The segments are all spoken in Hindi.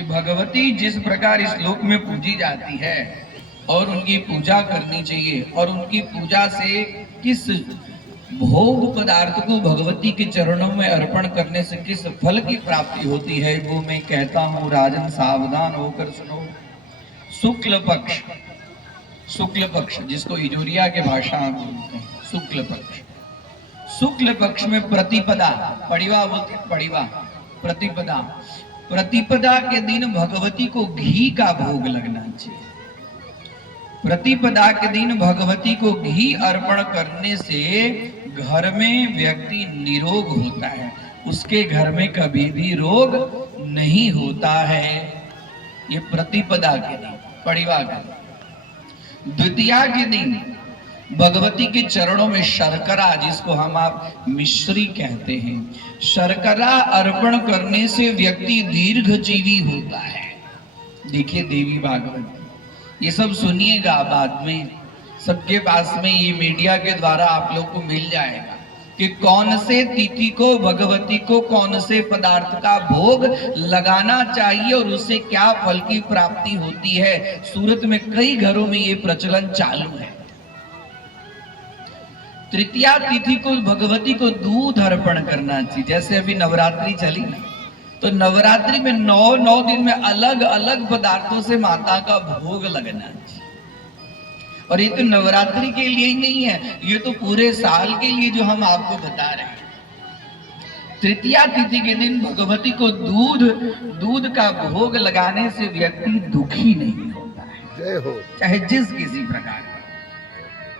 कि भगवती जिस प्रकार इस लोक में पूजी जाती है और उनकी पूजा करनी चाहिए, और उनकी पूजा से किस भोग पदार्थ को भगवती के चरणों में अर्पण करने से किस फल की प्राप्ति होती है, वो मैं कहता हूँ राजन, सावधान होकर सुनो। शुक्ल पक्ष, शुक्ल पक्ष जिसको इजोरिया के भाषा में बोलते हैं, शुक्ल पक्ष। शुक्ल पक्ष में प्रतिपदा, पड़िवा बोलते हैं, पड़िवा, प्रतिपदा, प्रतिपदा के दिन भगवती को घी का भोग लगना चाहिए। प्रतिपदा के दिन भगवती को घी अर्पण करने से घर में व्यक्ति निरोग होता है, उसके घर में कभी भी रोग नहीं होता है। ये प्रतिपदा के दिन, पड़िवा के दिन। द्वितीया के दिन भगवती के चरणों में शर्करा, जिसको हम आप मिश्री कहते हैं, शर्करा अर्पण करने से व्यक्ति दीर्घजीवी होता है। देखिए देवी भागवत, ये सब सुनिएगा बाद में, सबके पास में ये मीडिया के द्वारा आप लोग को मिल जाएगा कि कौन से तिथि को भगवती को कौन से पदार्थ का भोग लगाना चाहिए और उससे क्या फल की प्राप्ति होती है। सूरत में कई घरों में ये प्रचलन चालू है। तृतीया तिथि को भगवती को दूध अर्पण करना चाहिए। जैसे अभी नवरात्रि चली ना, तो नवरात्रि में 9 दिन में अलग अलग पदार्थों से माता का भोग लगना चाहिए। और ये तो नवरात्रि के लिए ही नहीं है, ये तो पूरे साल के लिए जो हम आपको बता रहे हैं। तृतीया तिथि के दिन भगवती को दूध का भोग लगाने से व्यक्ति दुखी नहीं होता है, जय हो, चाहे जिस किसी प्रकार का।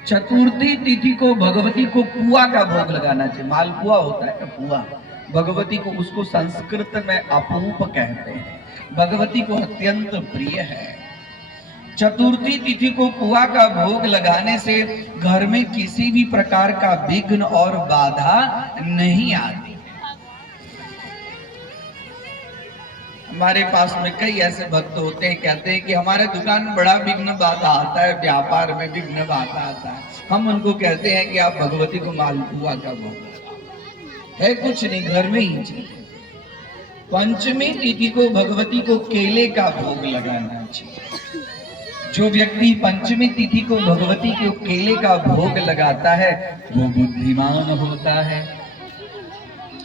चतुर्थी तिथि को भगवती को पुआ का भोग लगाना चाहिए। मालपुआ होता है ना, पुआ, भगवती को, उसको संस्कृत में अपूप कहते हैं, भगवती को अत्यंत प्रिय है। चतुर्थी तिथि को पुआ का भोग लगाने से घर में किसी भी प्रकार का विघ्न और बाधा नहीं आती। हमारे पास में कई ऐसे भक्त होते हैं, कहते हैं कि हमारे दुकान में बड़ा विघ्न बाधा आता है, व्यापार में विघ्न बाधा आता है। हम उनको कहते हैं कि आप भगवती को मालपुआ का भोग है, कुछ नहीं, घर में ही चाहिए। पंचमी तिथि को भगवती को केले का भोग लगाना चाहिए। जो व्यक्ति पंचमी तिथि को भगवती को केले का भोग लगाता है वो बुद्धिमान होता है।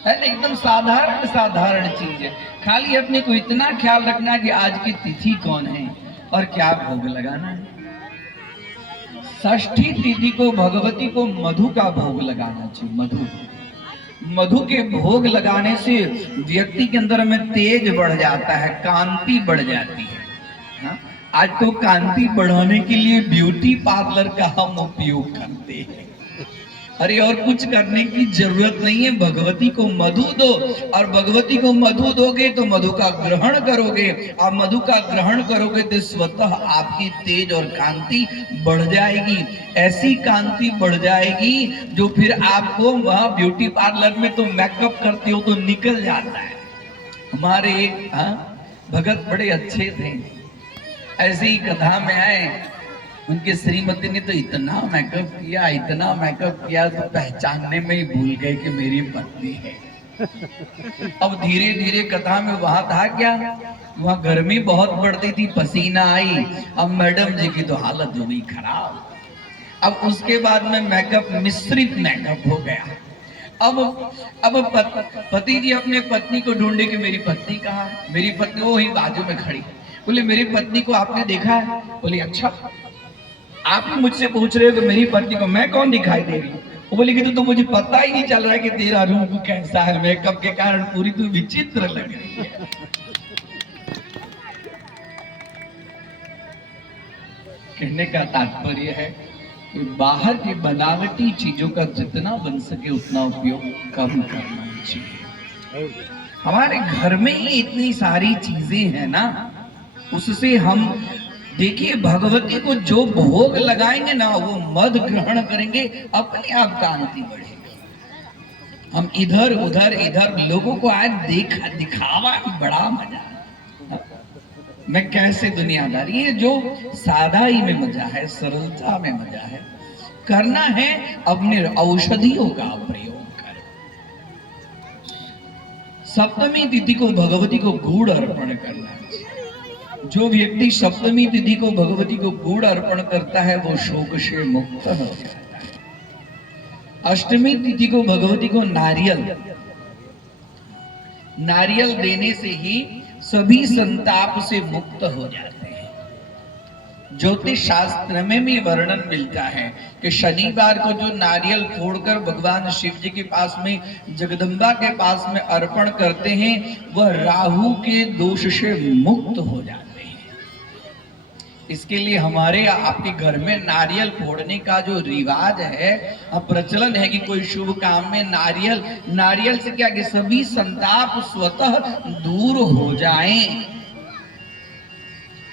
एकदम साधारण साधारण चीज है, खाली अपने को इतना ख्याल रखना कि आज की तिथि कौन है और क्या भोग लगाना है। षष्ठी तिथि को भगवती को मधु का भोग लगाना चाहिए। मधु के भोग लगाने से व्यक्ति के अंदर में तेज बढ़ जाता है, कांति बढ़ जाती है। हाँ? आज तो कांति बढ़ाने के लिए ब्यूटी पार्लर का हम उपयोग करते हैं। अरे और कुछ करने की जरूरत नहीं है, भगवती को मधु दो, और भगवती को मधु दोगे तो मधु का ग्रहण करोगे, और मधु का ग्रहण करोगे तो स्वतः आपकी तेज और कांति बढ़ जाएगी। ऐसी कांति बढ़ जाएगी जो फिर आपको वहां ब्यूटी पार्लर में तो मेकअप करते हो तो निकल जाता है। हमारे एक भगत बड़े अच्छे थे, ऐसे ही कथा में आए, उनके श्रीमती ने तो इतना मेकअप किया तो पहचानने में ही भूल गए कि मेरी पत्नी है। अब धीरे धीरे कथा में वहां था क्या, वहां गर्मी बहुत बढ़ती थी, पसीना आई, अब मैडम जी की तो हालत हो गई खराब। अब उसके बाद में मेकअप, मिश्रित मेकअप हो गया। अब पति जी अपने पत्नी को ढूंढे कि मेरी पत्नी कहाँ है। मेरी पत्नी वो ही बाजू में खड़ी, बोले मेरी पत्नी को आपने देखा है? बोले अच्छा, आप ही मुझसे पूछ रहे हो कि मेरी पत्नी को मैं कौन दिखाई दे रही हूँ? वो बोले कि तो मुझे पता ही नहीं चल रहा है कि तेरा रूप कैसा है, मेकअप के कारण पूरी तू विचित्र लग रही है। कहने का तात्पर्य है कि बाहर की बनावटी चीजों का जितना बन सके उतना उपयोग कम करना चाहिए। हमारे घर में ही इतनी सारी चीजें हैं ना, उससे हम देखिए भगवती को जो भोग लगाएंगे ना, वो मध ग्रहण करेंगे, अपने आप कांति बढ़ेगी। हम इधर उधर लोगों को आज दिखावा बड़ा मजा है। मैं कैसे दुनियादारी, ये जो सादा ही में मजा है, सरलता में मजा है। करना है अपने औषधियों का प्रयोग कर। सप्तमी तिथि को भगवती को गुड़ अर्पण करना चाहिए। जो व्यक्ति सप्तमी तिथि को भगवती को गुड़ अर्पण करता है वो शोक से मुक्त हो जाता है। अष्टमी तिथि को भगवती को नारियल देने से ही सभी संताप से मुक्त हो जाते हैं। ज्योतिष शास्त्र में भी वर्णन मिलता है कि शनिवार को जो नारियल फोड़कर भगवान शिव जी के पास में जगदम्बा के पास में अर्पण करते हैं वह राहु के दोष से मुक्त हो जाते हैं। इसके लिए हमारे आपके घर में नारियल फोड़ने का जो रिवाज है, प्रचलन है कि कोई शुभ काम में नारियल से क्या कि सभी संताप स्वतः दूर हो जाएं।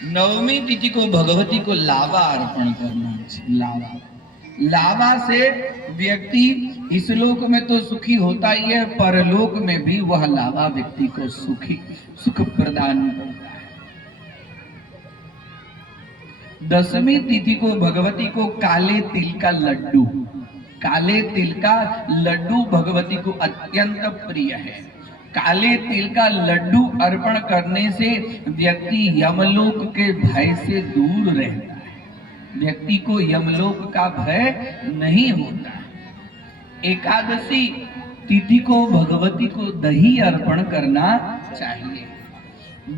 नवमी तिथि को भगवती को लावा अर्पण करना चाहिए। लावा से व्यक्ति इस लोक में तो सुखी होता ही है, परलोक में भी वह लावा व्यक्ति को सुख प्रदान करता है। दसवीं तिथि को भगवती को काले तिल का लड्डू भगवती को अत्यंत प्रिय है। काले तिल का लड्डू अर्पण करने से व्यक्ति यमलोक के भय से दूर रहता है। व्यक्ति को यमलोक का भय नहीं होता। एकादशी तिथि को भगवती को दही अर्पण करना चाहिए।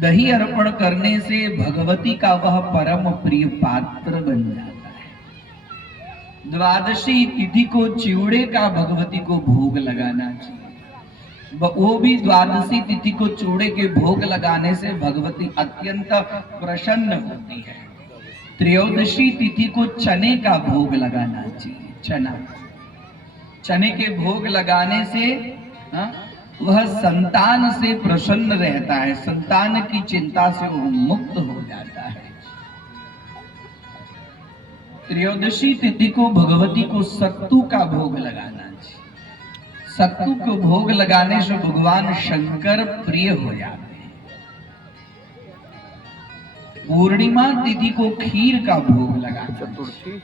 दही अर्पण करने से भगवती का वह परम प्रिय पात्र बन जाता है। द्वादशी तिथि को चिवड़े का भगवती को भोग लगाना चाहिए। वो भी द्वादशी तिथि को चूड़े के भोग लगाने से भगवती अत्यंत प्रसन्न होती है। त्रयोदशी तिथि को चने का भोग लगाना चाहिए। चने के भोग लगाने से वह संतान से प्रसन्न रहता है, संतान की चिंता से वो मुक्त हो जाता है। त्रयोदशी तिथि को भगवती को सत्तू का भोग लगाना चाहिए। सत्तू को भोग लगाने से भगवान शंकर प्रिय हो जाते हैं। पूर्णिमा तिथि को खीर का भोग लगाना चाहिए।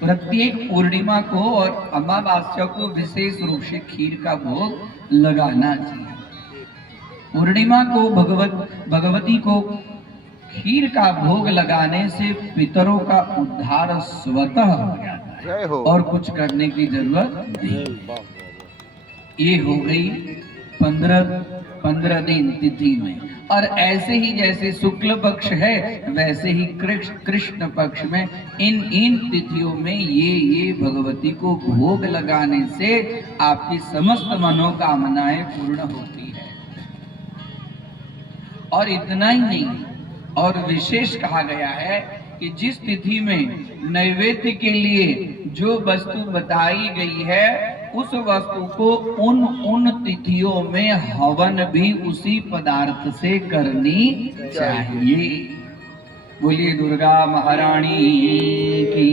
प्रत्येक पूर्णिमा को और अमावस्या को विशेष रूप से खीर का भोग लगाना चाहिए। पूर्णिमा को भगवती को खीर का भोग लगाने से पितरों का उद्धार स्वतः हो जाता है और कुछ करने की जरूरत नहीं। ये हो गई 15 दिन तिथि में। और ऐसे ही जैसे शुक्ल पक्ष है वैसे ही कृष्ण पक्ष में इन तिथियों में ये भगवती को भोग लगाने से आपकी समस्त मनोकामनाएं पूर्ण होती है। और इतना ही नहीं, और विशेष कहा गया है कि जिस तिथि में नैवेद्य के लिए जो वस्तु बताई गई है उस वस्तु को उन तिथियों में हवन भी उसी पदार्थ से करनी चाहिए। बोलिए दुर्गा महारानी की।